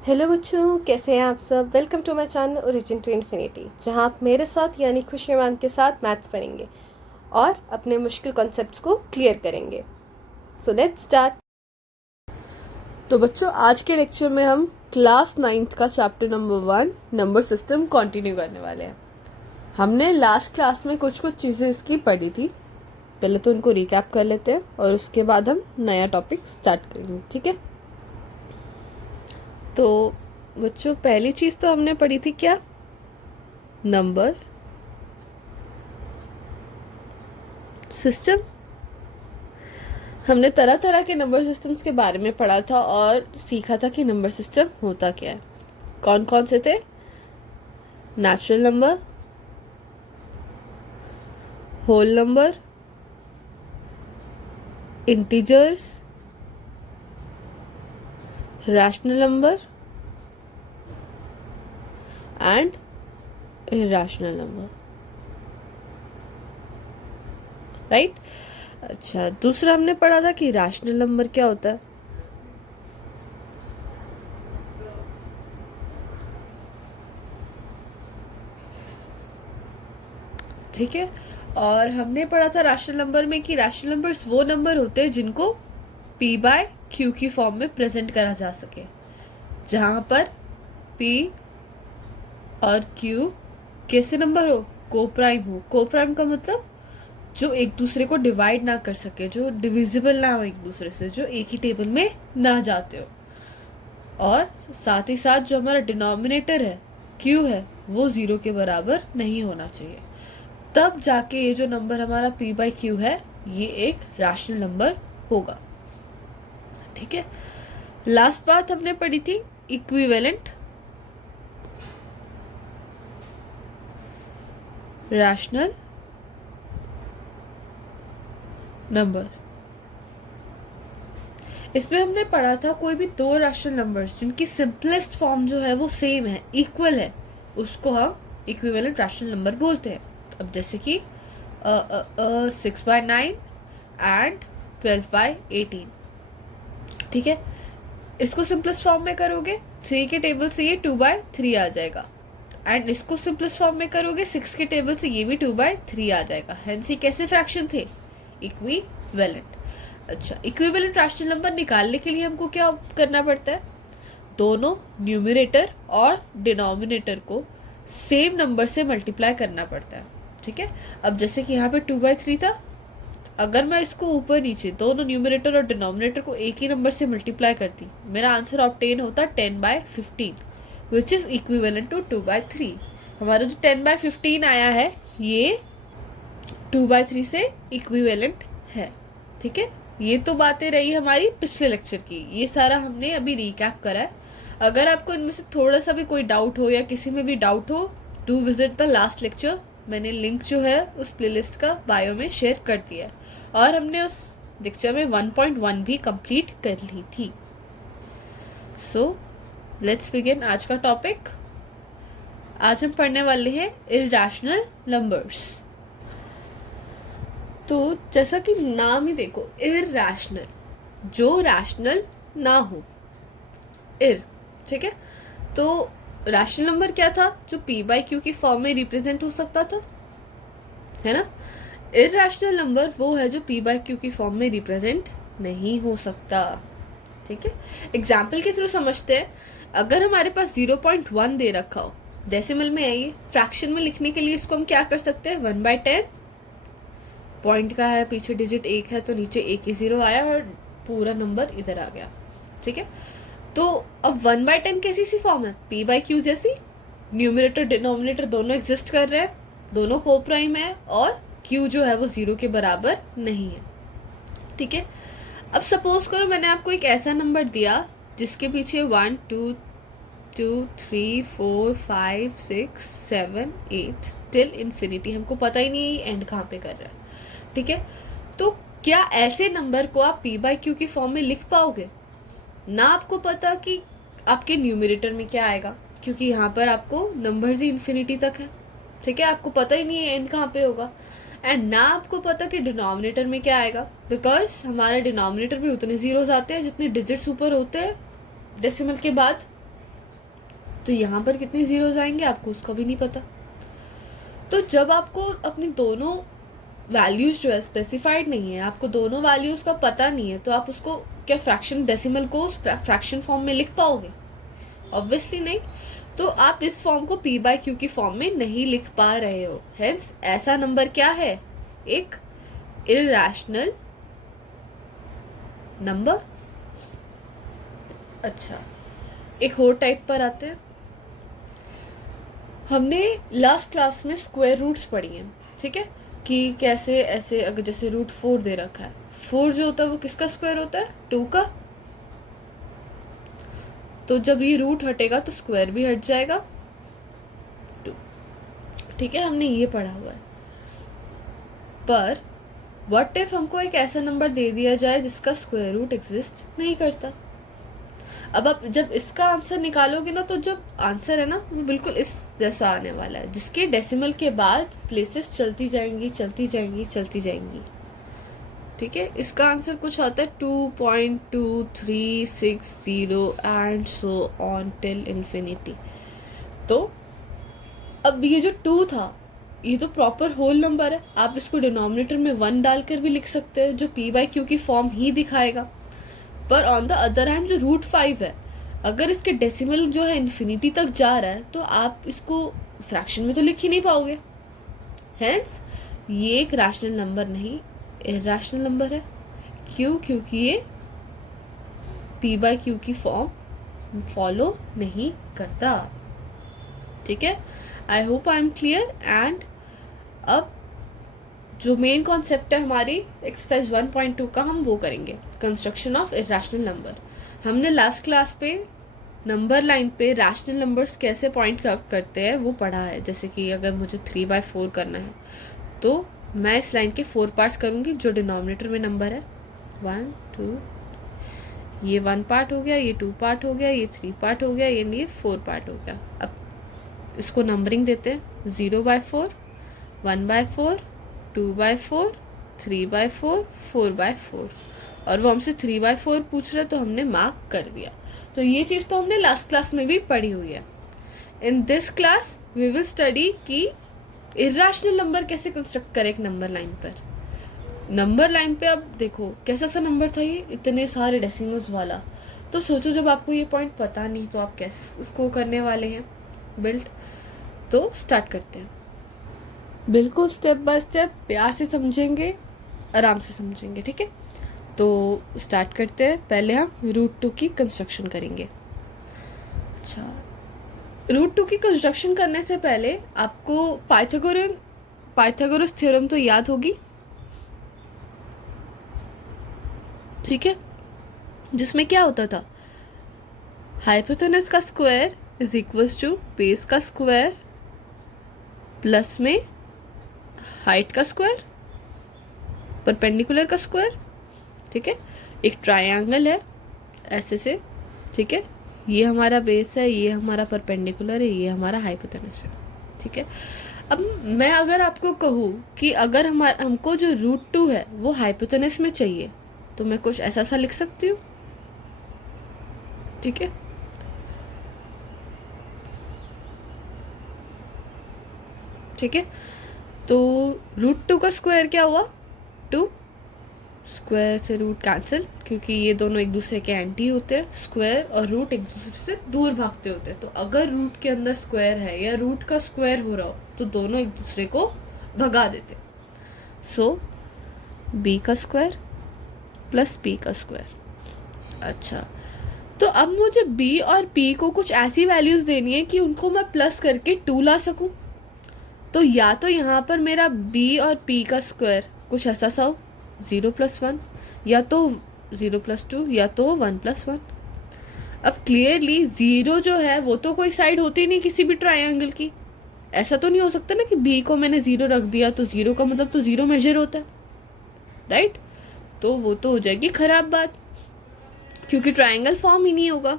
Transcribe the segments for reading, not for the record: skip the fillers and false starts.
Hello बच्चों, कैसे हैं आप सब। Welcome to my channel origin to infinity, जहां आप मेरे साथ यानी खुशी मैम के साथ मैथ्स पढ़ेंगे और अपने मुश्किल कॉन्सेप्ट्स को क्लियर करेंगे। So let's start. तो बच्चों, आज के लेक्चर में हम क्लास 9th का chapter number 1 number system continue करने वाले हैं। हमने लास्ट क्लास में कुछ चीज़ें इसकी पढ़ी थी, पहले तो उनको रिकैप कर लेते हैं और उसके बाद हम नया टॉपिक स्टार्ट करेंगे। ठीक है, तो बच्चों पहली चीज़ तो हमने पढ़ी थी क्या, नंबर सिस्टम। हमने तरह तरह के नंबर सिस्टम्स के बारे में पढ़ा था और सीखा था कि नंबर सिस्टम होता क्या है। कौन कौन से थे? Natural number, whole number, integers, rational number and irrational number. Right. अच्छा, दूसरा हमने पढ़ा था कि रैशनल नंबर क्या होता है। ठीक है, और हमने पढ़ा था रैशनल नंबर में कि रैशनल नंबर्स वो नंबर होते हैं जिनको p बाय q की फॉर्म में प्रेजेंट करा जा सके, जहां पर p और q कैसे नंबर हो, कोप्राइम हो। कोप्राइम का मतलब जो एक दूसरे को डिवाइड ना कर सके, जो डिविजिबल ना हो एक दूसरे से, जो एक ही टेबल में ना जाते हो, और साथ ही साथ जो हमारा डिनोमिनेटर है q है वो 0 के बराबर नहीं होना चाहिए। तब जाके ये जो नंबर हमारा p बाई क्यू है ये एक रैशनल नंबर होगा। ठीक है, लास्ट बात हमने पढ़ी थी इक्विवेलेंट रैशनल नंबर। इसमें हमने पढ़ा था कोई भी दो रैशनल नंबर्स जिनकी सिंपलेस्ट फॉर्म जो है वो सेम है, इक्वल है, उसको हम इक्विवेलेंट रैशनल नंबर बोलते हैं। अब जैसे कि 6/9 एंड 12/18। ठीक है, इसको सिंपलेस्ट फॉर्म में करोगे 3 के टेबल से ये 2/3 आ जाएगा, एंड इसको सिंपलेस्ट फॉर्म में करोगे 6 के टेबल से ये भी 2/3 आ जाएगा। हेंस ये कैसे फ्रैक्शन थे? इक्विवेलेंट। अच्छा, इक्विवेलेंट रैशनल नंबर निकालने के लिए हमको क्या करना पड़ता है? दोनों न्यूमरेटर और डिनोमिनेटर को सेम नंबर से मल्टीप्लाई करना पड़ता है। ठीक है, अब जैसे कि यहाँ पे 2/3 था, अगर मैं इसको ऊपर नीचे दोनों न्यूमरेटर और डिनोमिनेटर को एक ही नंबर से मल्टीप्लाई करती, मेरा आंसर ऑब्टेन होता 10/15, विच इज इक्विवेलेंट टू 2/3। हमारा जो 10/15 आया है ये 2/3 से इक्विवेलेंट है। ठीक है, ये तो बातें रही हमारी पिछले लेक्चर की, ये सारा हमने अभी रिकैप करा है। अगर आपको इनमें से थोड़ा सा भी कोई डाउट हो या किसी में भी डाउट हो, do visit the last lecture. मैंने लिंक जो है उस प्लेलिस्ट का बायो में शेयर कर दिया है, और हमने उस लेक्चर में 1.1 भी कंप्लीट कर ली थी। सो लेट्स बिगिन आज का टॉपिक। आज हम पढ़ने वाले हैं इरैशनल नंबर्स। तो जैसा कि नाम ही देखो, इरैशनल, जो रैशनल ना हो, इर। ठीक है, तो रैशनल नंबर क्या था? जो p बाई क्यू की फॉर्म में रिप्रेजेंट हो सकता था, है ना। इरैशनल नंबर वो है जो p बाई क्यू की फॉर्म में रिप्रेजेंट नहीं हो सकता। ठीक है, एग्जाम्पल के थ्रू समझते हैं। अगर हमारे पास 0.1 दे रखा हो, डेसिमल में है ये, फ्रैक्शन में लिखने के लिए इसको हम क्या कर सकते हैं? 1/10, पॉइंट का है, पीछे डिजिट 1 है तो नीचे 1 ही 0 आया और पूरा नंबर इधर आ गया। ठीक है, तो अब 1/10 कैसी सी फॉर्म है? p बाई क्यू जैसी। न्यूमरेटर डिनोमिनेटर दोनों एग्जिस्ट कर रहे हैं, दोनों कोप्राइम है, और q जो है वो 0 के बराबर नहीं है। ठीक है, अब सपोज करो मैंने आपको एक ऐसा नंबर दिया जिसके पीछे 1 2 2 3 4 5 6 7 8 टिल इन्फिनिटी, हमको पता ही नहीं है एंड कहाँ पे कर रहा है। ठीक है, तो क्या ऐसे नंबर को आप p बाई क्यू की फॉर्म में लिख पाओगे? ना आपको पता कि आपके न्यूमरेटर में क्या आएगा, क्योंकि यहाँ पर आपको नंबर्स ही इन्फिनिटी तक है। ठीक है, आपको पता ही नहीं है एंड कहाँ पे होगा, एंड ना आपको पता कि डिनोमिनेटर में क्या आएगा, बिकॉज हमारे डिनोमिनेटर भी उतने जीरोस आते हैं जितने डिजिट्स ऊपर होते हैं डेसिमल के बाद। तो यहाँ पर कितने जीरोज आएंगे आपको उसका भी नहीं पता। तो जब आपको अपनी दोनों वैल्यूज जो है स्पेसिफाइड नहीं है, आपको दोनों वैल्यूज का पता नहीं है, तो आप उसको क्या फ्रैक्शन डेसिमल को फ्रैक्शन फॉर्म में लिख पाओगे? ऑब्वियसली नहीं। तो आप इस फॉर्म को p बाय क्यू की फॉर्म में नहीं लिख पा रहे हो। हेंस ऐसा नंबर क्या है? एक इरैशनल नंबर। अच्छा, एक और टाइप पर आते हैं। हमने लास्ट क्लास में स्क्वायर रूट्स पढ़ी हैं, ठीक है, कि कैसे ऐसे, अगर जैसे रूट 4 दे रखा है, 4 जो होता है वो किसका स्क्वायर होता है? 2 का। तो जब ये रूट हटेगा तो स्क्वायर भी हट जाएगा 2, ठीक है, हमने ये पढ़ा हुआ है। पर व्हाट इफ हमको एक ऐसा नंबर दे दिया जाए जिसका स्क्वायर रूट एग्जिस्ट नहीं करता? अब आप जब इसका आंसर निकालोगे ना, तो जब आंसर है ना वो बिल्कुल इस जैसा आने वाला है, जिसके डेसिमल के बाद प्लेसेस चलती जाएंगी चलती जाएंगी चलती जाएंगी, ठीक है। इसका आंसर कुछ आता है 2.2360 and so on till infinity. तो अब ये जो 2 था, ये तो प्रॉपर होल नंबर है, आप इसको डिनोमिनेटर में 1 डालकर भी लिख सकते हैं, जो p बाई क्यू की फॉर्म ही दिखाएगा। पर ऑन द अदर हैंड जो रूट 5 है, अगर इसके डेसिमल जो है इन्फिनिटी तक जा रहा है, तो आप इसको फ्रैक्शन में तो लिख ही नहीं पाओगे। हेंस ये एक रैशनल नंबर नहीं, इरैशनल नंबर है। क्यों? क्योंकि ये p बाई क्यू की फॉर्म फॉलो नहीं करता, ठीक है। I hope I am clear. And अब जो मेन कॉन्सेप्ट है हमारी एक्सरसाइज 1.2 का, हम वो करेंगे, कंस्ट्रक्शन ऑफ इरैशनल नंबर। हमने लास्ट क्लास पे नंबर लाइन पे रैशनल नंबर्स कैसे पॉइंट आउट करते हैं वो पढ़ा है। जैसे कि अगर मुझे 3/4 करना है, तो मैं इस लाइन के 4 पार्ट्स करूँगी। जो डिनोमिनेटर में नंबर है 1 2, ये 1 पार्ट हो गया, ये 2 पार्ट हो गया, ये 3 पार्ट हो गया, ये 4 पार्ट हो गया। अब इसको नंबरिंग देते हैं, 0/4, 1/4, 2/4, 3/4, 4/4, और वो हमसे 3/4 पूछ रहे तो हमने मार्क कर दिया। तो ये चीज़ तो हमने लास्ट क्लास में भी पढ़ी हुई है। In this class we will study कि इरैशनल नंबर कैसे कंस्ट्रक्ट करें एक नंबर लाइन पर। नंबर लाइन पे अब देखो कैसा सा नंबर था ये, इतने सारे डेसिमल्स वाला। तो सोचो जब आपको ये पॉइंट पता नहीं तो आप कैसे इसको करने वाले हैं बिल्ड। तो स्टार्ट करते हैं, बिल्कुल स्टेप बाय स्टेप, प्यार से समझेंगे, आराम से समझेंगे, ठीक है। तो स्टार्ट करते हैं। पहले हम रूट 2 की कंस्ट्रक्शन करेंगे। अच्छा, रूट 2 की कंस्ट्रक्शन करने से पहले आपको पाइथागोरस थ्योरम तो याद होगी, ठीक है, जिसमें क्या होता था, हाइपोटेनस का square is equals to base का स्क्वायर प्लस में हाइट का स्क्वायर परपेंडिकुलर का स्क्वायर, ठीक है। एक ट्रायंगल है ऐसे से, ठीक है, ये हमारा बेस है, ये हमारा परपेंडिकुलर है, ये हमारा हाइपोटेनस है, ठीक है। अब मैं अगर आपको कहूँ कि अगर हमको जो रूट 2 है वो हाइपोटेनस में चाहिए, तो मैं कुछ ऐसा सा लिख सकती हूँ, ठीक है। ठीक है, तो रूट 2 का स्क्वायर क्या हुआ? 2, स्क्वायर से रूट कैंसिल, क्योंकि ये दोनों एक दूसरे के एंटी होते हैं, स्क्वायर और रूट एक दूसरे से दूर भागते होते हैं। तो अगर रूट के अंदर स्क्वायर है या रूट का स्क्वायर हो रहा हो तो दोनों एक दूसरे को भगा देते। सो बी का स्क्वायर प्लस पी का स्क्वायर। अच्छा, तो अब मुझे बी और पी को कुछ ऐसी वैल्यूज देनी है कि उनको मैं प्लस करके 2 ला सकूं। तो या तो यहाँ पर मेरा b और p का स्क्वायर कुछ ऐसा सा हो, 0+1, या तो 0+2, या तो 1+1। अब क्लियरली 0 जो है वो तो कोई साइड होती नहीं किसी भी ट्रायंगल की। ऐसा तो नहीं हो सकता ना कि b को मैंने 0 रख दिया तो 0 का मतलब तो 0 मेजर होता है, राइट। तो वो तो हो जाएगी खराब बात, क्योंकि ट्रायंगल फॉर्म ही नहीं होगा।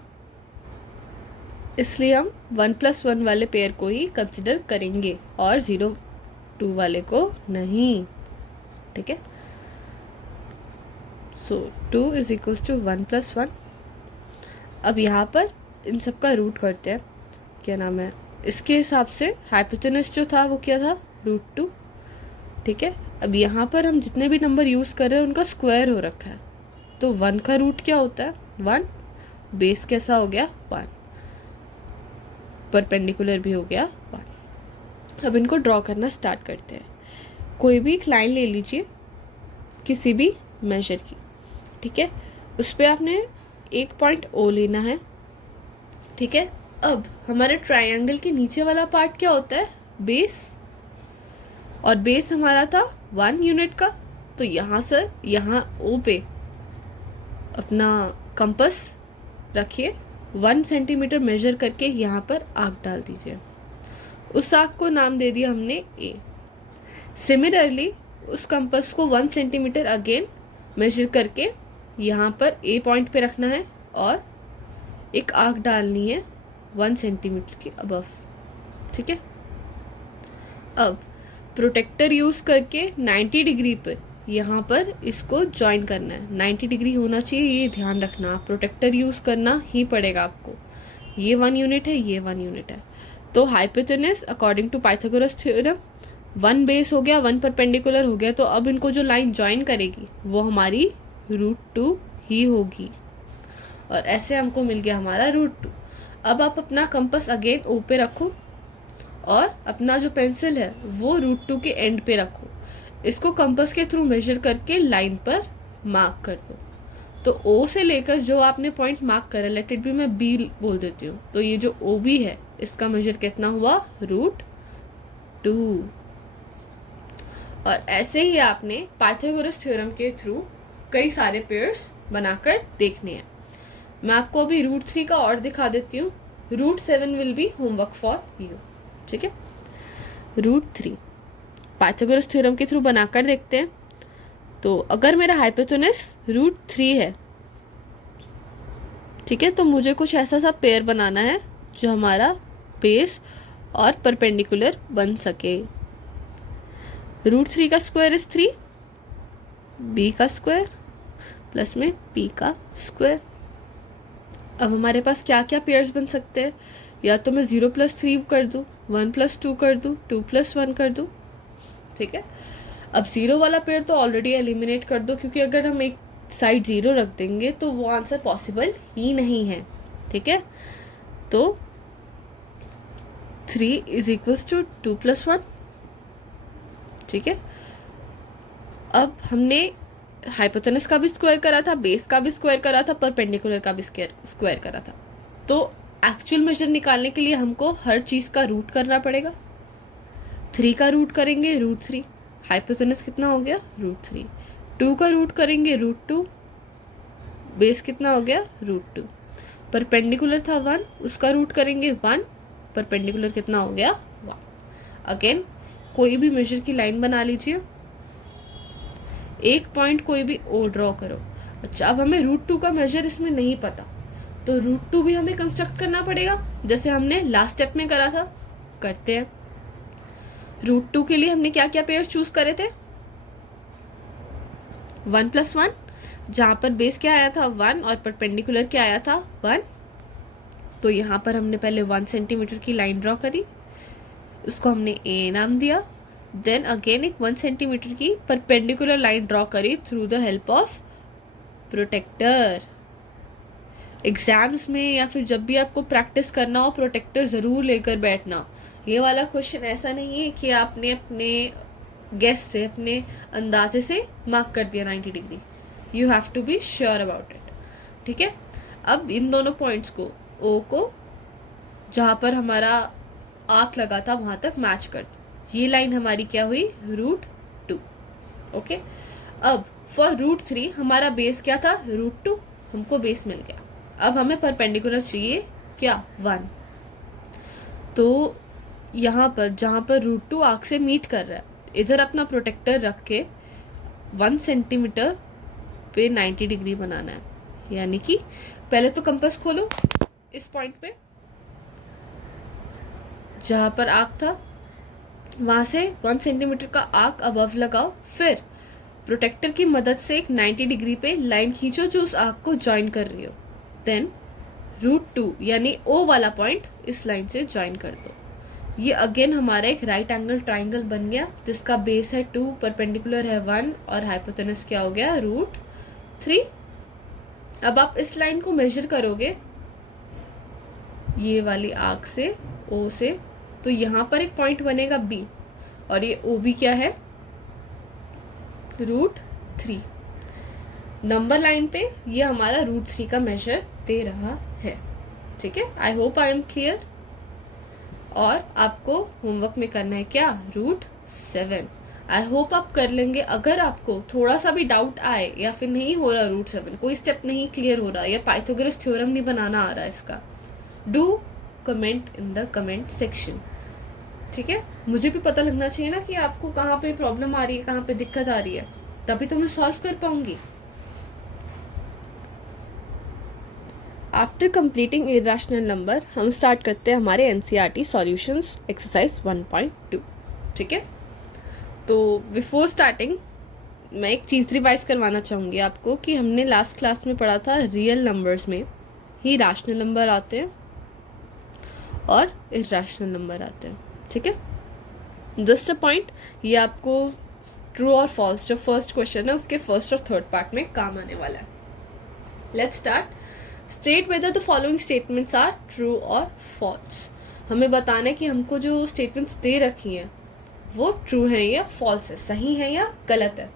इसलिए हम 1+1 वाले पेयर को ही कंसिडर करेंगे और 0-2 वाले को नहीं, ठीक है। सो 2 इज इक्वल्स टू 1+1। अब यहाँ पर इन सब का रूट करते हैं। क्या नाम है, इसके हिसाब से हाइपोटेनस जो था वो क्या था, √2। ठीक है, अब यहाँ पर हम जितने भी नंबर यूज़ कर रहे हैं उनका स्क्वायर हो रखा है, तो 1 का रूट क्या होता है 1, बेस कैसा हो गया 1, परपेंडिकुलर भी हो गया 1। अब इनको ड्रॉ करना स्टार्ट करते हैं। कोई भी एक लाइन ले लीजिए किसी भी मेजर की, ठीक है, उस पर आपने एक पॉइंट ओ लेना है। ठीक है, अब हमारे ट्रायंगल के नीचे वाला पार्ट क्या होता है, बेस, और बेस हमारा था 1 यूनिट का, तो यहाँ से यहाँ ओ पे अपना कंपास रखिए, 1 सेंटीमीटर मेजर करके यहाँ पर आर्क डाल दीजिए। उस आर्क को नाम दे दिया हमने ए। सिमिलरली उस कंपास को 1 सेंटीमीटर अगेन मेजर करके यहाँ पर ए पॉइंट पे रखना है और एक आर्क डालनी है 1 सेंटीमीटर के अबव। ठीक है, अब प्रोटेक्टर यूज़ करके 90 डिग्री पर यहाँ पर इसको ज्वाइन करना है। 90 डिग्री होना चाहिए, ये ध्यान रखना, प्रोटेक्टर यूज़ करना ही पड़ेगा आपको। ये 1 यूनिट है, ये 1 यूनिट है, तो hypotenuse according to Pythagoras theorem 1 base हो गया, 1 परपेंडिकुलर हो गया, तो अब इनको जो लाइन ज्वाइन करेगी वो हमारी √2 ही होगी, और ऐसे हमको मिल गया हमारा √2। अब आप अपना कंपास अगेन ओ पे रखो और अपना जो पेंसिल है वो √2 के एंड पे रखो, इसको कंपास के थ्रू मेजर करके लाइन पर मार्क कर दो। तो ओ से लेकर जो आपने पॉइंट मार्क करा, लेट इट बी, मैं बी बोल देती हूँ, तो ये जो ओ बी है इसका मेजर कितना हुआ √2। और ऐसे ही आपने पाइथागोरस थ्योरम के थ्रू कई सारे पेयर्स बनाकर देखने हैं। मैं आपको अभी √3 का और दिखा देती हूँ। √7 will be homework for you. ठीक है, √3 पाइथागोरस थ्योरम के थ्रू बनाकर देखते हैं। तो अगर मेरा हाइपोटेनस √3 है, ठीक है, तो मुझे कुछ ऐसा सा पेयर बनाना है जो हमारा बेस और परपेंडिकुलर बन सके। √3 का स्क्वायर इज 3, बी का स्क्वायर प्लस में पी का स्क्वायर। अब हमारे पास क्या क्या पेयर्स बन सकते हैं, या तो मैं 0 + 3 कर दूँ, 1 + 2 कर दूँ, 2 + 1 कर दूँ। ठीक है, अब 0 वाला पेयर तो ऑलरेडी एलिमिनेट कर दो, क्योंकि अगर हम एक साइड 0 रख देंगे तो वो आंसर पॉसिबल ही नहीं है। ठीक है, तो 3 = 2 + 1। ठीक है, अब हमने हाइपोटेनस का भी स्क्वायर करा था, बेस का भी स्क्वायर करा था, परपेंडिकुलर का भी स्क्वायर करा था। तो एक्चुअल मेजर निकालने के लिए हमको हर चीज़ का रूट करना पड़ेगा। 3 का रूट करेंगे √3, हाइपोटेनस कितना हो गया √3। 2 का रूट करेंगे √2, बेस कितना हो गया √2। परपेंडिकुलर था 1, उसका रूट करेंगे 1, परपेंडिकुलर कितना हो गया 1। अगेन कोई भी मेजर की लाइन बना लीजिए, एक पॉइंट कोई भी ओ ड्रॉ करो। अच्छा, अब हमें √2 का मेजर इसमें नहीं पता, तो √2 भी हमें कंस्ट्रक्ट करना पड़ेगा, जैसे हमने लास्ट स्टेप में करा था। करते हैं। √2 के लिए हमने क्या क्या पेयर्स चूज करे थे, 1 + 1, जहां पर बेस क्या आया था 1 और परपेंडिकुलर क्या आया था 1। तो यहाँ पर हमने पहले 1 सेंटीमीटर की लाइन ड्रॉ करी, उसको हमने ए नाम दिया। देन अगेन एक 1 सेंटीमीटर की परपेंडिकुलर लाइन ड्रॉ करी through the help of protractor. Exams में या फिर जब भी आपको प्रैक्टिस करना हो, प्रोटेक्टर ज़रूर लेकर बैठना। ये वाला क्वेश्चन ऐसा नहीं है कि आपने अपने गेस से, अपने अंदाजे से मार्क कर दिया 90 degree. You have to be sure about it. ठीक है, अब इन दोनों पॉइंट्स को, ओ को जहाँ पर हमारा आर्क लगा था वहाँ तक मैच कर दो। ये लाइन हमारी क्या हुई √2। ओके, अब फॉर √3 हमारा बेस क्या था √2, हमको बेस मिल गया। अब हमें परपेंडिकुलर चाहिए क्या 1। तो यहाँ पर जहाँ पर √2 आर्क से मीट कर रहा है, इधर अपना प्रोटेक्टर रख के 1 सेंटीमीटर पे 90 डिग्री बनाना है। यानी कि पहले तो कंपास खोलो, इस पॉइंट पे जहाँ पर आर्क था वहाँ से 1 सेंटीमीटर का आर्क अबव लगाओ, फिर प्रोटेक्टर की मदद से एक 90 डिग्री पे लाइन खींचो जो उस आर्क को ज्वाइन कर रही हो। देन √2 यानी O वाला पॉइंट इस लाइन से ज्वाइन कर दो। ये अगेन हमारा एक राइट एंगल ट्राइंगल बन गया जिसका बेस है 2, परपेंडिकुलर है 1 और हाइपोटेनस क्या हो गया √3। अब आप इस लाइन को मेजर करोगे ये वाली आर्क से O से, तो यहाँ पर एक पॉइंट बनेगा B और ये OB क्या है √3। नंबर लाइन पे ये हमारा √3 का मेजर दे रहा है। ठीक है, I hope I am clear. और आपको होमवर्क में करना है क्या √7। आई होप आप कर लेंगे। अगर आपको थोड़ा सा भी डाउट आए या फिर नहीं हो रहा √7, कोई स्टेप नहीं क्लियर हो रहा या पाइथागोरस थ्योरम नहीं बनाना आ रहा है इसका, do comment in the comment section. ठीक है, मुझे भी पता लगना चाहिए ना कि आपको कहाँ पे प्रॉब्लम आ रही है, कहाँ पे दिक्कत आ रही है, तभी तो मैं सॉल्व कर पाऊंगी। आफ्टर कंप्लीटिंग इरेशनल नंबर हम स्टार्ट करते हैं हमारे एनसीईआरटी सॉल्यूशंस एक्सरसाइज 1.2। ठीक है, तो बिफोर स्टार्टिंग मैं एक चीज़ रिवाइज करवाना चाहूँगी आपको कि हमने लास्ट क्लास में पढ़ा था रियल नंबर्स में ही रैशनल नंबर आते हैं और इरेशनल नंबर आते हैं। ठीक है, जस्ट अ पॉइंट, ये आपको ट्रू और फॉल्स जो फर्स्ट क्वेश्चन है उसके फर्स्ट और थर्ड पार्ट में काम आने वाला है। Let's start. State whether the following statements are true और फॉल्स। हमें बताना है कि हमको जो स्टेटमेंट्स दे रखी हैं वो ट्रू है या फॉल्स है, सही है या गलत है,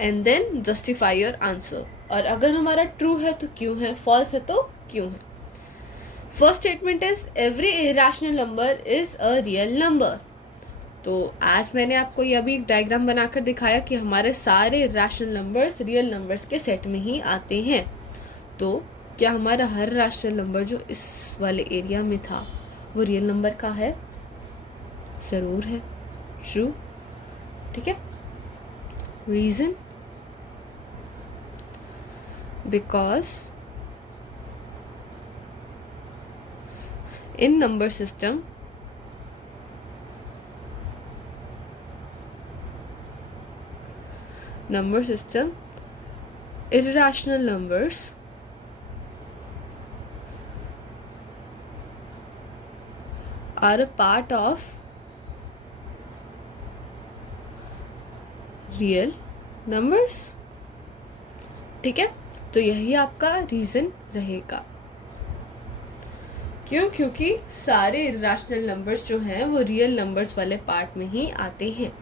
and then justify your answer. और अगर हमारा ट्रू है तो क्यों है, फॉल्स है तो क्यों है। First statement is every irrational number is a real number. तो आज मैंने आपको ये अभी एक डायग्राम बनाकर दिखाया कि हमारे सारे इरेशनल नंबर्स रियल नंबर्स के सेट में ही आते हैं। तो क्या हमारा हर रैशनल नंबर जो इस वाले एरिया में था वो रियल नंबर का है? ज़रूर है, ट्रू। ठीक है, reason because in number system irrational numbers are a part of real numbers। ठीक है, तो यही आपका रीजन रहेगा। क्यों? क्योंकि सारे इरेशनल नंबर्स जो हैं वो रियल नंबर्स वाले पार्ट में ही आते हैं,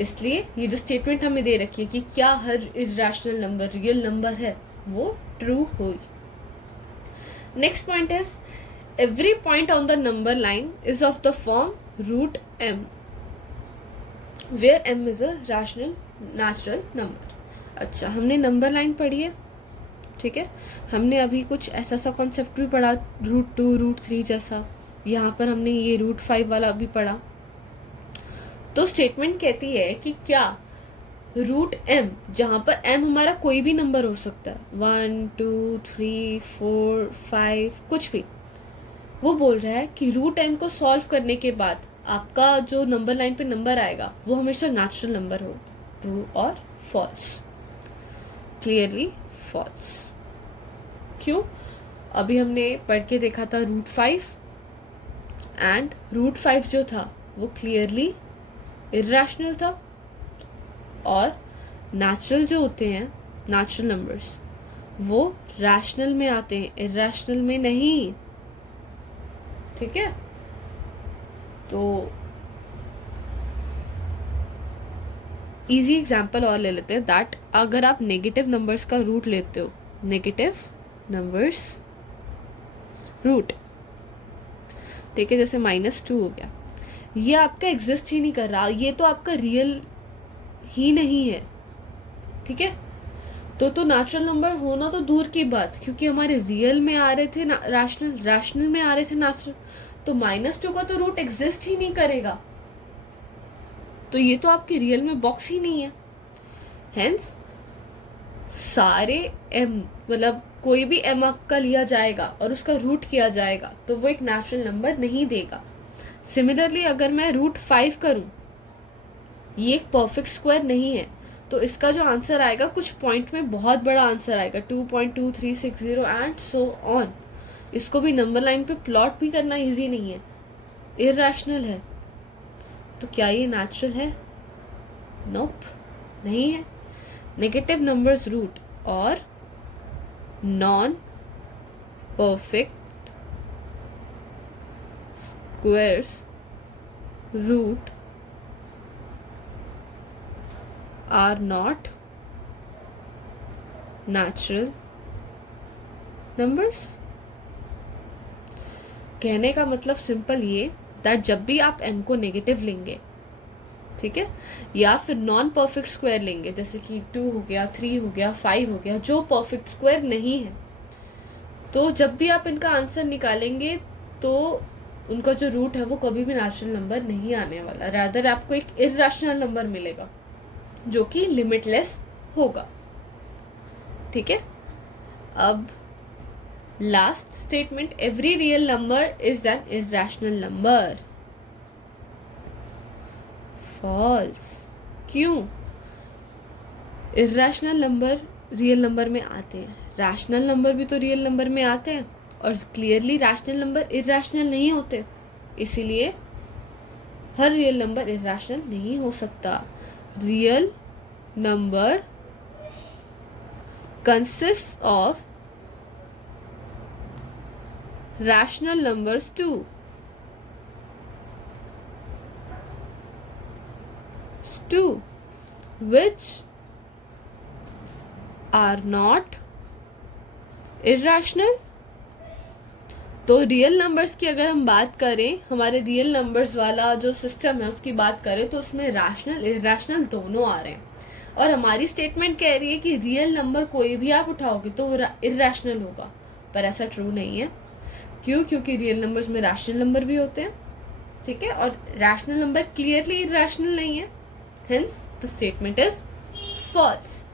इसलिए ये जो स्टेटमेंट हमें दे रखी है कि क्या हर इरेशनल नंबर रियल नंबर है वो ट्रू हुई। Next point is every point on the number line is of the form √m where m is a natural number। अच्छा, हमने नंबर लाइन पढ़ी है। ठीक है, हमने अभी कुछ ऐसा सा कॉन्सेप्ट भी पढ़ा √2 √3 जैसा, यहाँ पर हमने ये √5 वाला भी पढ़ा। तो स्टेटमेंट कहती है कि क्या √m, जहाँ पर m हमारा कोई भी नंबर हो सकता है, 1 2 3 4 5 कुछ भी, वो बोल रहा है कि √m को सॉल्व करने के बाद आपका जो नंबर लाइन पे नंबर आएगा वो हमेशा नेचुरल नंबर हो। ट्रू और फॉल्स? Clearly false. क्यों? अभी हमने पढ़ के देखा था √5 एंड √5 जो था वो क्लियरली इरेशनल था, और नेचुरल जो होते हैं नेचुरल नंबर्स वो रैशनल में आते हैं, इरेशनल में नहीं। ठीक है, तो इजी एग्जांपल और ले लेते हैं। दैट अगर आप नेगेटिव नंबर्स का रूट लेते हो, नेगेटिव नंबर्स रूट, ठीक है, जैसे -2 हो गया, ये आपका एग्जिस्ट ही नहीं कर रहा, ये तो आपका रियल ही नहीं है। ठीक है, तो नेचुरल नंबर होना तो दूर की बात, क्योंकि हमारे रियल में आ रहे थे रैशनल में आ रहे थे नेचुरल, तो -2 का तो रूट एग्जिस्ट ही नहीं करेगा, तो ये तो आपके रियल में बॉक्स ही नहीं है। हेंस सारे m, मतलब कोई भी m आपका लिया जाएगा और उसका रूट किया जाएगा तो वो एक नेचुरल नंबर नहीं देगा। सिमिलरली अगर मैं √5 करूं, ये एक परफेक्ट स्क्वायर नहीं है, तो इसका जो आंसर आएगा कुछ पॉइंट में बहुत बड़ा आंसर आएगा, 2.2360 एंड सो ऑन। इसको भी नंबर लाइन पे प्लॉट भी करना इजी नहीं है, इरैशनल है। तो क्या ये नेचुरल है? नोप, नहीं है। नेगेटिव नंबर्स रूट और non perfect squares root are not natural numbers. कहने का मतलब सिंपल ये दैट जब भी आप m को नेगेटिव लेंगे, ठीक है, या फिर नॉन परफेक्ट स्क्वायर लेंगे, जैसे कि 2 हो गया, 3 हो गया, 5 हो गया, जो परफेक्ट स्क्वायर नहीं है, तो जब भी आप इनका आंसर निकालेंगे तो उनका जो रूट है वो कभी भी नेचुरल नंबर नहीं आने वाला, रादर आपको एक इरैशनल नंबर मिलेगा जो कि लिमिटलेस होगा। ठीक है, अब last statement, every real number is an irrational number. False. क्यों? इरैशनल नंबर रियल नंबर में आते हैं, रैशनल नंबर भी तो रियल नंबर में आते हैं, और क्लियरली रैशनल नंबर इरैशनल नहीं होते, इसीलिए हर रियल नंबर इरैशनल नहीं हो सकता। Real number consists of rational numbers too. Which are not irrational. तो रियल नंबर्स की अगर हम बात करें, हमारे रियल नंबर्स वाला जो सिस्टम है उसकी बात करें, तो उसमें रैशनल इरैशनल दोनों आ रहे हैं, और हमारी स्टेटमेंट कह रही है कि रियल नंबर कोई भी आप उठाओगे तो वो इरैशनल होगा, पर ऐसा ट्रू नहीं है। क्यों? क्योंकि रियल नंबर्स में रैशनल नंबर भी होते हैं, ठीक है, और रैशनल नंबर क्लियरली इरैशनल नहीं है, hence the statement is false.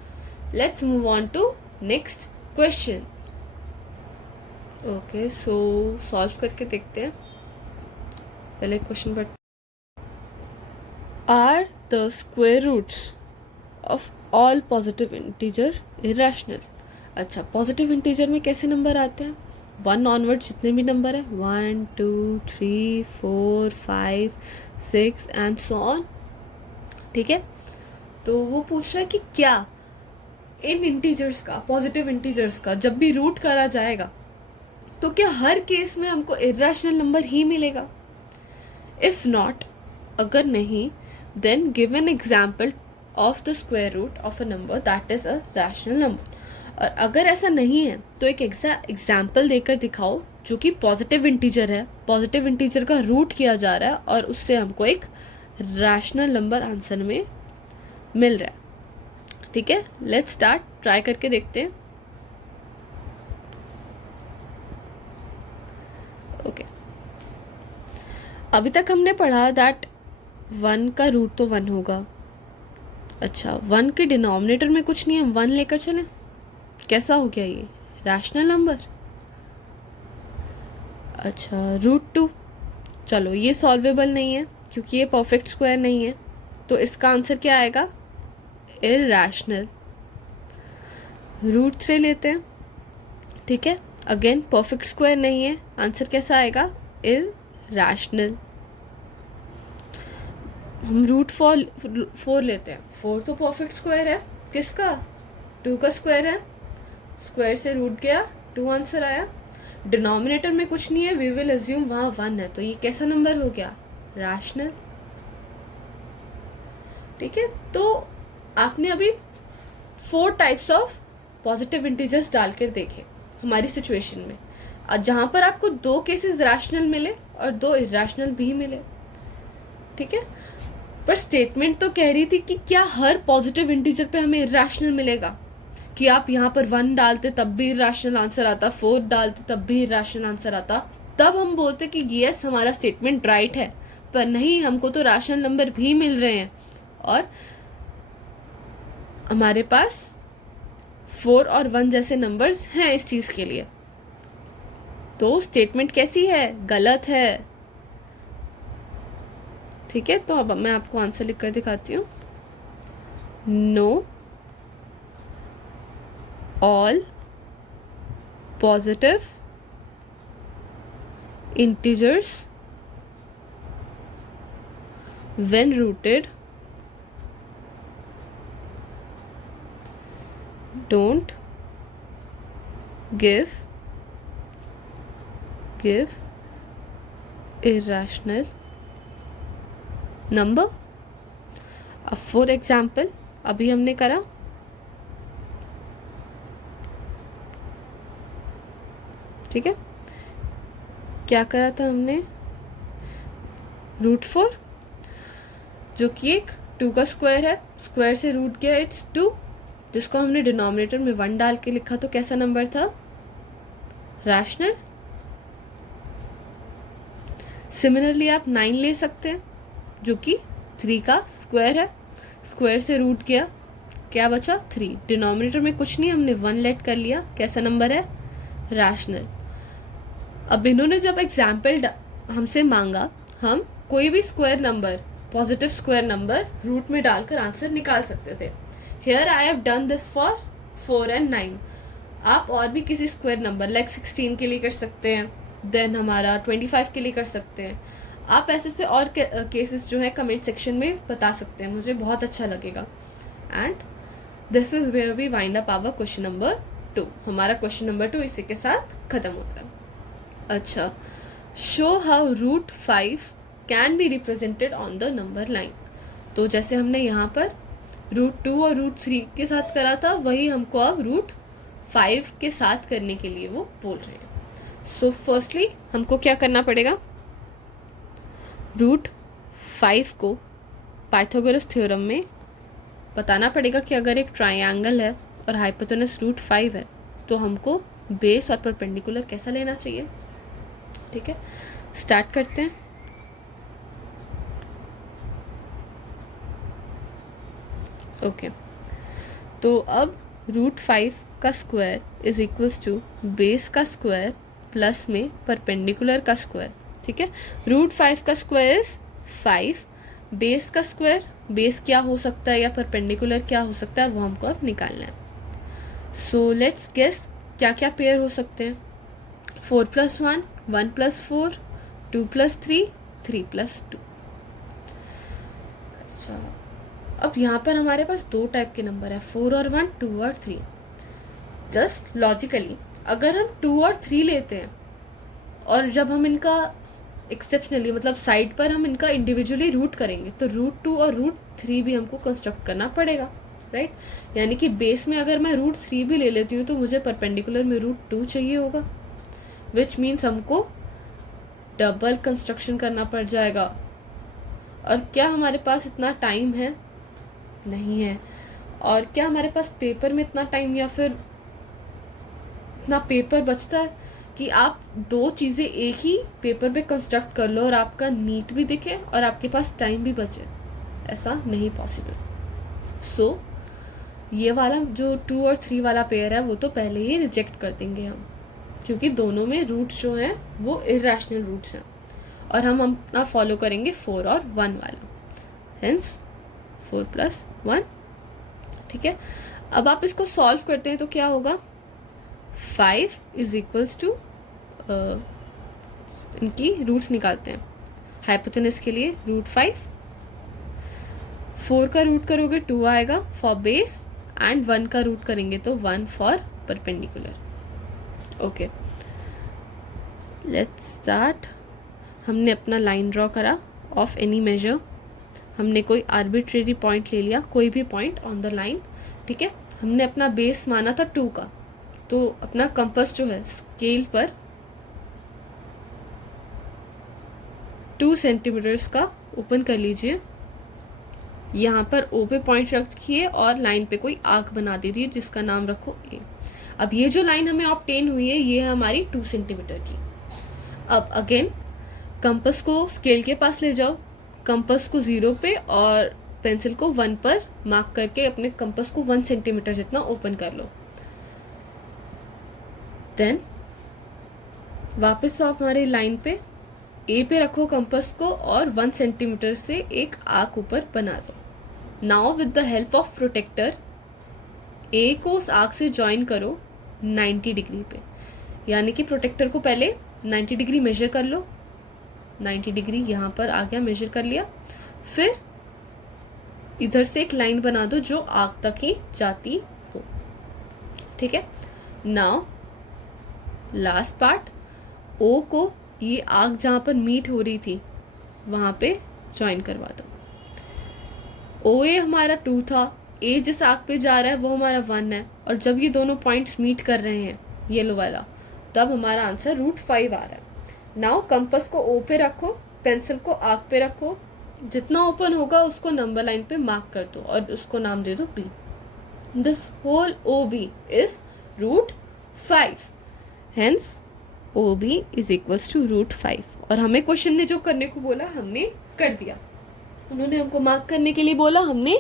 Let's move on to next question. Okay, so solve करके देखते हैं। पहले क्वेश्चन पर, are the square roots of all positive integer irrational. अच्छा, पॉजिटिव इंटीजर में कैसे नंबर आते हैं? 1 ऑनवर्ड जितने भी नंबर है, 1 2 3 4 5 6 एंड सो ऑन, ठीक है। तो वो पूछ रहा है कि क्या इन इंटीजर्स का, पॉजिटिव इंटीजर्स का जब भी रूट करा जाएगा तो क्या हर केस में हमको इरैशनल नंबर ही मिलेगा? इफ नॉट, अगर नहीं, then give an example of the square root of a number that is a rational number. और अगर ऐसा नहीं है तो एक एग्जाम्पल देकर दिखाओ जो कि पॉजिटिव इंटीजर है, पॉजिटिव इंटीजर का रूट किया जा रहा है और उससे हमको एक रैशनल नंबर आंसर में मिल रहा है। ठीक है, लेट्स स्टार्ट, ट्राई करके देखते हैं। ओके, अभी तक हमने पढ़ा दैट 1 का रूट तो 1 होगा। अच्छा, 1 के डिनोमिनेटर में कुछ नहीं है, 1 लेकर चलें, कैसा हो गया ये? Rational number. अच्छा, √2, चलो ये सॉल्वेबल नहीं है क्योंकि ये परफेक्ट स्क्वायर नहीं है, तो इसका आंसर क्या आएगा? इरैशनल। √3 लेते हैं, ठीक है, अगेन परफेक्ट स्क्वायर नहीं है, आंसर कैसा आएगा? इरैशनल। हम √4 लेते हैं, 4 तो परफेक्ट स्क्वायर है, किसका? 2 का स्क्वायर है, स्क्वायर से रूट गया, 2 आंसर आया। डिनोमिनेटर में कुछ नहीं है, वी विल अज्यूम वहाँ 1 है, तो ये कैसा नंबर हो गया? रैशनल। ठीक है, तो आपने अभी 4 टाइप्स ऑफ पॉजिटिव इंटीजर्स डालकर देखे हमारी सिचुएशन में, जहाँ पर आपको 2 केसेस रैशनल मिले और 2 इरैशनल भी मिले, ठीक है। पर स्टेटमेंट तो कह रही थी कि क्या हर पॉजिटिव इंटीजर पे हमें इरैशनल मिलेगा, कि आप यहाँ पर 1 डालते तब भी इरैशनल आंसर आता, 4 डालते तब भी इरैशनल आंसर आता, तब हम बोलते कि यस हमारा स्टेटमेंट राइट है। पर नहीं, हमको तो रैशनल नंबर भी मिल रहे हैं और हमारे पास 4 और 1 जैसे नंबर्स हैं इस चीज के लिए, तो स्टेटमेंट कैसी है? गलत है। ठीक है, तो अब मैं आपको आंसर लिख कर दिखाती हूँ। Know all positive integers when rooted don't give irrational number. अब फॉर एग्जाम्पल अभी हमने करा ठीक है, क्या करा था हमने, √4 जो कि एक 2 का स्क्वायर है, स्क्वायर से रूट किया इट्स 2, जिसको हमने डिनोमिनेटर में 1 डाल के लिखा तो कैसा नंबर था, रैशनल। सिमिलरली आप 9 ले सकते हैं जो कि 3 का स्क्वायर है, स्क्वायर से रूट किया, क्या बचा 3, डिनोमिनेटर में कुछ नहीं, हमने 1 लेट कर लिया, कैसा नंबर है, रैशनल। अब इन्होंने जब एग्जाम्पल हमसे मांगा, हम कोई भी square number, positive square number root में डालकर आंसर निकाल सकते थे। Here I have done this for 4 and 9। आप और भी किसी स्क्वायर नंबर लाइक 16 के लिए कर सकते हैं, देन हमारा 25 के लिए कर सकते हैं। आप ऐसे से और केसेस जो है कमेंट सेक्शन में बता सकते हैं, मुझे बहुत अच्छा लगेगा। And this is where we wind up our question number 2। हमारा क्वेश्चन नंबर 2 इसी के साथ खत्म होता है। अच्छा, show how √5 can be represented on the number line. तो जैसे हमने यहाँ पर √2 और √3 के साथ करा था, वही हमको अब √5 के साथ करने के लिए वो बोल रहे हैं। सो फर्स्टली हमको क्या करना पड़ेगा, √5 को पाइथागोरस थ्योरम में बताना पड़ेगा कि अगर एक ट्रायंगल है और हाइपोटेनस √5 है तो हमको बेस और परपेंडिकुलर कैसा लेना चाहिए। ठीक है, स्टार्ट करते हैं। ओके, तो अब √5 का square is equals to base का स्क्वायर प्लस में परपेंडिकुलर का स्क्वायर। ठीक है, √5 का स्क्वायर इज 5, बेस का स्क्वायर, बेस क्या हो सकता है या परपेंडिकुलर क्या हो सकता है वो हमको अब निकालना है। सो लेट्स गेस क्या क्या पेयर हो सकते हैं, 4 + 1, 1 + 4, 2 + 3, 3 + 2। अच्छा, अब यहाँ पर हमारे पास 2 टाइप के नंबर है, 4 और 1, 2 और 3। जस्ट लॉजिकली अगर हम 2 और 3 लेते हैं और जब हम इनका एक्सेप्शनली मतलब साइड पर हम इनका इंडिविजुअली रूट करेंगे तो √2 और √3 भी हमको कंस्ट्रक्ट करना पड़ेगा, राइट। यानी कि बेस में अगर मैं √3 भी ले लेती हूँ तो मुझे परपेंडिकुलर में √2 चाहिए होगा, विच मीन्स हमको डबल कंस्ट्रक्शन करना पड़ जाएगा। और क्या हमारे पास इतना टाइम है, नहीं है। और क्या हमारे पास पेपर में इतना टाइम या फिर इतना पेपर बचता है कि आप 2 चीज़ें एक ही पेपर पे कंस्ट्रक्ट कर लो और आपका नीट भी दिखे और आपके पास टाइम भी बचे, ऐसा नहीं पॉसिबल। सो ये वाला जो 2 और 3 वाला पेयर है वो तो पहले ही रिजेक्ट कर देंगे हम, क्योंकि दोनों में रूट्स जो हैं वो इरेशनल रूट्स हैं और हम अपना फॉलो करेंगे 4 और 1 वाला, हेंस 4 + 1। ठीक है, अब आप इसको सॉल्व करते हैं तो क्या होगा, 5 इज इक्वल्स टू, इनकी रूट्स निकालते हैं, हाइपोटेनस के लिए √5, 4 का रूट करोगे 2 आएगा फॉर बेस, एंड 1 का रूट करेंगे तो 1 for perpendicular. Okay, let's start. हमने अपना लाइन ड्रॉ करा ऑफ एनी मेजर, हमने कोई आर्बिट्रेरी पॉइंट ले लिया, कोई भी पॉइंट ऑन द लाइन। ठीक है, हमने अपना बेस माना था 2 का, तो अपना कंपास जो है स्केल पर 2 सेंटीमीटर्स का ओपन कर लीजिए, यहाँ पर O पे पॉइंट रखिए और लाइन पे कोई आर्क बना दीजिए जिसका नाम रखो A। अब ये जो लाइन हमें ऑब्टेन हुई है ये है हमारी 2 सेंटीमीटर की। अब अगेन कंपास को स्केल के पास ले जाओ, कंपास को 0 पे और पेंसिल को 1 पर मार्क करके अपने कंपास को 1 सेंटीमीटर जितना ओपन कर लो। देन वापस आओ हमारी लाइन पे, ए पे रखो कंपास को और 1 सेंटीमीटर से एक आर्क ऊपर बना दो। Now with the help of protractor A को उस आर्क से ज्वाइन करो 90 डिग्री पे, यानी कि प्रोटेक्टर को पहले 90 डिग्री मेजर कर लो, 90 डिग्री यहाँ पर आ गया, मेजर कर लिया। फिर इधर से एक लाइन बना दो जो आग तक ही जाती हो, ठीक है। नाउ लास्ट पार्ट, ओ को ये आग जहाँ पर मीट हो रही थी वहाँ पे ज्वाइन करवा दो। ओ ए हमारा 2 था, ए जिस आग पे जा रहा है वो हमारा 1 है, और जब ये दोनों पॉइंट्स मीट कर रहे हैं येलो वाला, तब हमारा आंसर √5 आ रहा है। नाउ कंपास को ओ पे रखो, पेंसिल को आग पे रखो, जितना ओपन होगा उसको नंबर लाइन पे मार्क कर दो और उसको नाम दे दो B. This whole O B is √5, hence O B is equals to √5। और हमें क्वेश्चन ने जो करने को बोला हमने कर दिया, उन्होंने हमको मार्क करने के लिए बोला, हमने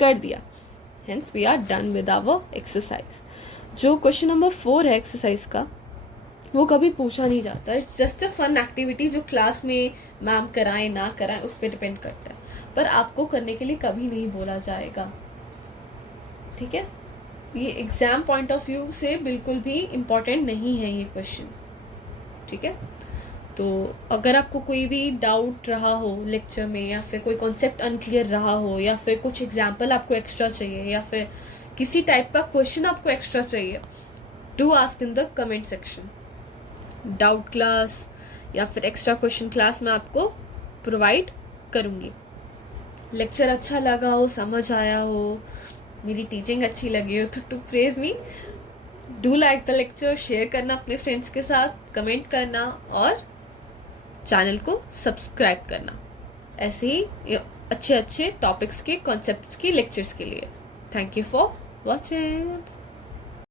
कर दिया, hence we are done with our exercise. जो क्वेश्चन नंबर 4 है एक्सरसाइज का, वो कभी पूछा नहीं जाता, it's just a fun activity जो क्लास में मैम कराएं ना कराएं उस पर डिपेंड करता है, पर आपको करने के लिए कभी नहीं बोला जाएगा, ठीक है। ये एग्जाम पॉइंट ऑफ व्यू से बिल्कुल भी इम्पोर्टेंट नहीं है ये क्वेश्चन, ठीक है। तो अगर आपको कोई भी डाउट रहा हो लेक्चर में, या फिर कोई कॉन्सेप्ट अनक्लियर रहा हो, या फिर कुछ एग्जाम्पल आपको एक्स्ट्रा चाहिए, या फिर किसी टाइप का क्वेश्चन आपको एक्स्ट्रा चाहिए, do ask in the comment section. Doubt class या फिर एक्स्ट्रा क्वेश्चन क्लास मैं आपको प्रोवाइड करूँगी। लेक्चर अच्छा लगा हो, समझ आया हो, मेरी टीचिंग अच्छी लगी हो, तो to praise me, do like the lecture, share करना अपने फ्रेंड्स के साथ, कमेंट करना और चैनल को सब्सक्राइब करना ऐसे ही अच्छे अच्छे टॉपिक्स के, कॉन्सेप्ट्स के लेक्चर्स के लिए। Thank you for watching.